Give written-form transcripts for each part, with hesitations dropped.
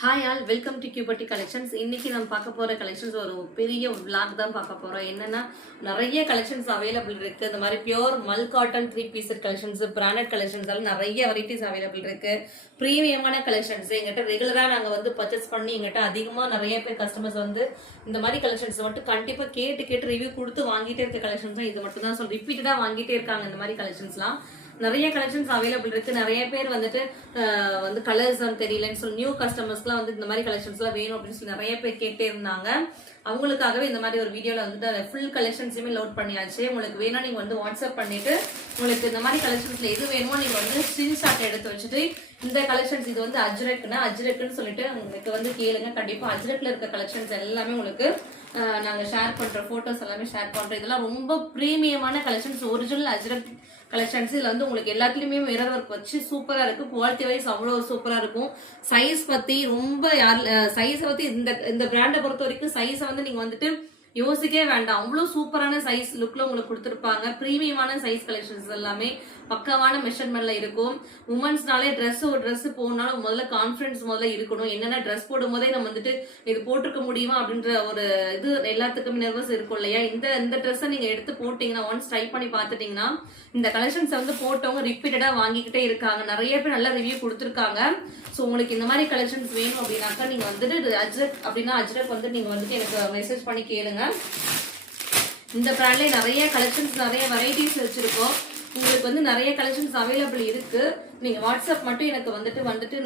Hi all welcome to Cuberty collections. இன்னைக்கு நம்ம பார்க்க போற கலெக்ஷன்ஸ் ஒரு பெரிய vlog தான் பார்க்க போறோம். என்னன்னா நிறைய கலெக்ஷன்ஸ் அவைலபிள் இருக்கு. இந்த மாதிரி பியூர் மல் cotton 3 piece collections, branded collections எல்லாம் நிறைய வெரைட்டிஸ் அவைலபிள் இருக்கு. பிரீமியமான கலெக்ஷன்ஸ் எங்கிட்ட ரெகுலரா நாங்க வந்து பர்ச்சேஸ் பண்ணி எங்கிட்ட அதிகமா நிறைய பேர் கஸ்டமர்ஸ் வந்து இந்த மாதிரி கலெக்ஷன்ஸ் மட்டும் கண்டிப்பா கேட்டு ரிவ்யூ கொடுத்து வாங்கிட்டே இருக்க கலெக்ஷன்ஸ் தான் இது மட்டும் தான் ரிப்பீட்டடா வாங்கிட்டே இருக்காங்க. இந்த மாதிரி கலெக்ஷன்ஸ்லாம் நிறைய கலெக்ஷன்ஸ் அவைலபிள் இருக்கு. நிறைய பேர் வந்துட்டு வந்து கலர்ஸ் தெரியலன்னு சொல்லி நியூ கஸ்டமர்ஸ்க்குலாம் வந்து இந்த மாதிரி கலெக்ஷன்ஸ்லாம் வேணும் அப்படின்னு சொல்லி நிறைய பேர் கேட்டே இருந்தாங்க. அவங்களுக்காகவே இந்த மாதிரி ஒரு வீடியோல வந்துட்டு ஃபுல் கலெக்ஷன்ஸுமே லோட் பண்ணியாச்சு. உங்களுக்கு வேணும் நீங்க வந்து வாட்ஸ்அப் பண்ணிட்டு உங்களுக்கு இந்த மாதிரி கலெக்ஷன்ஸ்ல எது வேணுமோ நீங்க வந்து ஸ்கிரீன்ஷாட் எடுத்து வச்சுட்டு இந்த கலெக்ஷன்ஸ் இது வந்து அஜ்ரக்னு சொல்லிட்டு உங்களுக்கு வந்து கேளுங்க. கண்டிப்பா அஜ்ரக்ல இருக்க கலெக்ஷன்ஸ் எல்லாமே உங்களுக்கு நாங்க ஷேர் பண்றோம். போட்டோஸ் எல்லாமே ஷேர் பண்றோம். இதெல்லாம் ரொம்ப பிரீமியமான கலெக்ஷன்ஸ், ஒரிஜினல் அஜ்ரக் கலெக்ஷன்ஸ். இதுல வந்து உங்களுக்கு எல்லாத்துலயுமே மிரர் ஒர்க் வச்சு சூப்பரா இருக்கு. குவாலிட்டி வைஸ் அவ்வளவு சூப்பரா இருக்கும். சைஸ் பத்தி சைஸை பத்தி இந்த பிராண்டை பொறுத்த வரைக்கும் சைஸை வந்து நீங்க வந்துட்டு யோசிக்கவே வேண்டாம். அவ்வளவு சூப்பரான சைஸ் லுக்ல உங்களுக்கு கொடுத்துருப்பாங்க. பிரீமியமான சைஸ் கலெக்ஷன்ஸ் எல்லாமே பக்கவான மெஷர்மெண்ட்ல இருக்கும். உமன்ஸ்னாலே ஒரு ட்ரெஸ் போனாலும் முதல்ல கான்பிடன்ஸ் முதல்ல இருக்கணும். என்னன்னா ட்ரெஸ் போடும் போதே நம்ம வந்துட்டு இது போட்டிருக்க முடியுமா அப்படின்ற ஒரு இது எல்லாத்துக்குமே நர்வஸ் இருக்கும் இல்லையா. இந்த ட்ரெஸ்ஸை நீங்க எடுத்து போட்டீங்கன்னா ஒன்ஸ் ட்ரை பண்ணி பார்த்துட்டீங்கன்னா இந்த கலெக்ஷன்ஸ் வந்து போட்டவங்க ரிப்பீட்டடா வாங்கிக்கிட்டே இருக்காங்க. நிறைய பேர் நல்ல ரிவ்யூ கொடுத்துருக்காங்க. ஸோ உங்களுக்கு இந்த மாதிரி கலெக்ஷன்ஸ் வேணும் அப்படின்னாக்கா நீங்க வந்துட்டு அஜ்ரக் வந்து நீங்க வந்துட்டு எனக்கு மெசேஜ் பண்ணி கேளுங்க. இந்த பிராண்ட்ல நிறைய கலெக்ஷன்ஸ் நிறைய வெரைட்டிஸ் வச்சிருக்கோம். உங்களுக்கு வந்து நிறைய கலெக்ஷன்ஸ் அவைலபிள் இருக்கு. நீங்க வாட்ஸ்அப் மட்டும் எனக்கு வந்துட்டு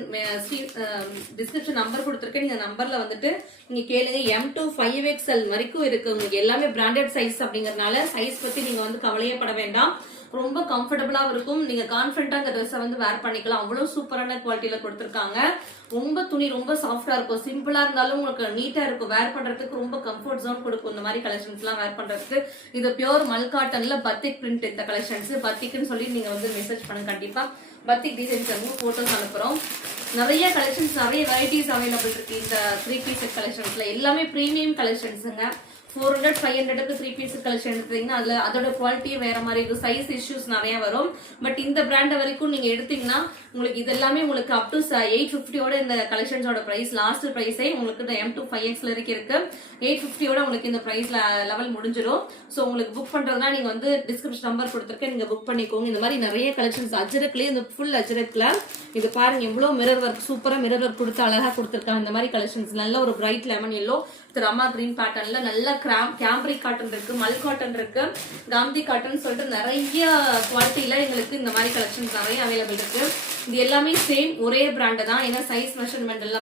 டிஸ்கிரிப்ஷன் நம்பர் கொடுத்துருக்கேன். இந்த நம்பர்ல வந்துட்டு நீங்க கேளுங்க. M to 5XL வரைக்கும் இருக்கு. உங்களுக்கு எல்லாமே பிராண்டட் சைஸ் அப்படிங்கறதுனால சைஸ் பத்தி நீங்க வந்து கவலையே பட வேண்டாம். ரொம்ப கம்ஃபர்டபுளா இருக்கும். நீங்க கான்ஃபிடண்டா அந்த ட்ரெஸ்ஸை வந்து வேர் பண்ணிக்கலாம். அவ்வளவு சூப்பரான குவாலிட்டியில கொடுத்துருக்காங்க. ரொம்ப துணி ரொம்ப சாஃப்டா இருக்கும். சிம்பிளா இருந்தாலும் உங்களுக்கு நீட்டா இருக்கும். வேர் பண்றதுக்கு ரொம்ப கம்ஃபர்ட் ஜோன் கொடுக்கும். இந்த மாதிரி கலெக்ஷன்ஸ் எல்லாம் வேர் பண்றதுக்கு இது பியூர் மல் காட்டன்ல பத்திக் பிரிண்ட். இந்த கலெக்ஷன்ஸ் பத்திக்னு சொல்லி நீங்க வந்து மெசேஜ் பண்ணுங்க. கண்டிப்பா பத்திக் டிசைன்ஸ் இருக்கும். போட்டோஸ் அனுப்புறோம். நிறைய கலெக்ஷன்ஸ் நிறைய வெரைட்டிஸ் அவைலபிள் இருக்கு. இந்த 3 பீஸ் கலெக்ஷன்ஸ்ல எல்லாமே பிரீமியம் கலெக்ஷன்ஸுங்க. 400 500க்கு 3 பீஸ் கலெக்ஷன் எடுத்தீங்கன்னா அதுல அதோட குவாலிட்டியே வேற மாதிரி இருக்கும். சைஸ் இஷ்யூஸ் நிறைய வரும். பட் இந்த பிராண்ட் வரைக்கும் நீங்க எடுத்தீங்கன்னா உங்களுக்கு இது எல்லாமே உங்களுக்கு அப் டு 850 இந்த கலெக்ஷன்ஸோட பிரைஸ் லாஸ்ட் பிரைஸே உங்களுக்கு M to 5XL வரைக்கும் இருக்கு. 850 உங்களுக்கு இந்த பிரைஸ் லெவல் முடிஞ்சிடும். ஸோ உங்களுக்கு புக் பண்றதுனா நீங்க வந்து டிஸ்கிரிப்ஷன் நம்பர் கொடுத்துருக்கேன், நீங்க புக் பண்ணிக்கோங்க. இந்த மாதிரி நிறைய கலெக்ஷன்ஸ் அஜ்ரக்லயே இந்த ஃபுல் அஜ்ரக்ல இது பாருங்க எவ்வளவு மிரர் ஒர்க் சூப்பரா மிரர் ஒர்க் கொடுத்து அழகா கொடுத்துருக்காங்க. இந்த மாதிரி கலெக்ஷன்ஸ் நல்ல ஒரு பிரைட் லெமன் எல்லோ ரமா கிரீன் பேட்டர்ன்ல நல்ல கேம்பரிக் காட்டன் இருக்கு, மல் காட்டன் இருக்கு, காந்தி காட்டன் சொல்லிட்டு நிறைய குவாலிட்டியில எங்களுக்கு இந்த மாதிரி கலெக்ஷன்ஸ் நிறைய அவைலபிள் இருக்கு. இது எல்லாமே சேம் ஒரே பிராண்ட் தான். ஏன்னா சைஸ் மெஷர்மெண்ட் எல்லாம்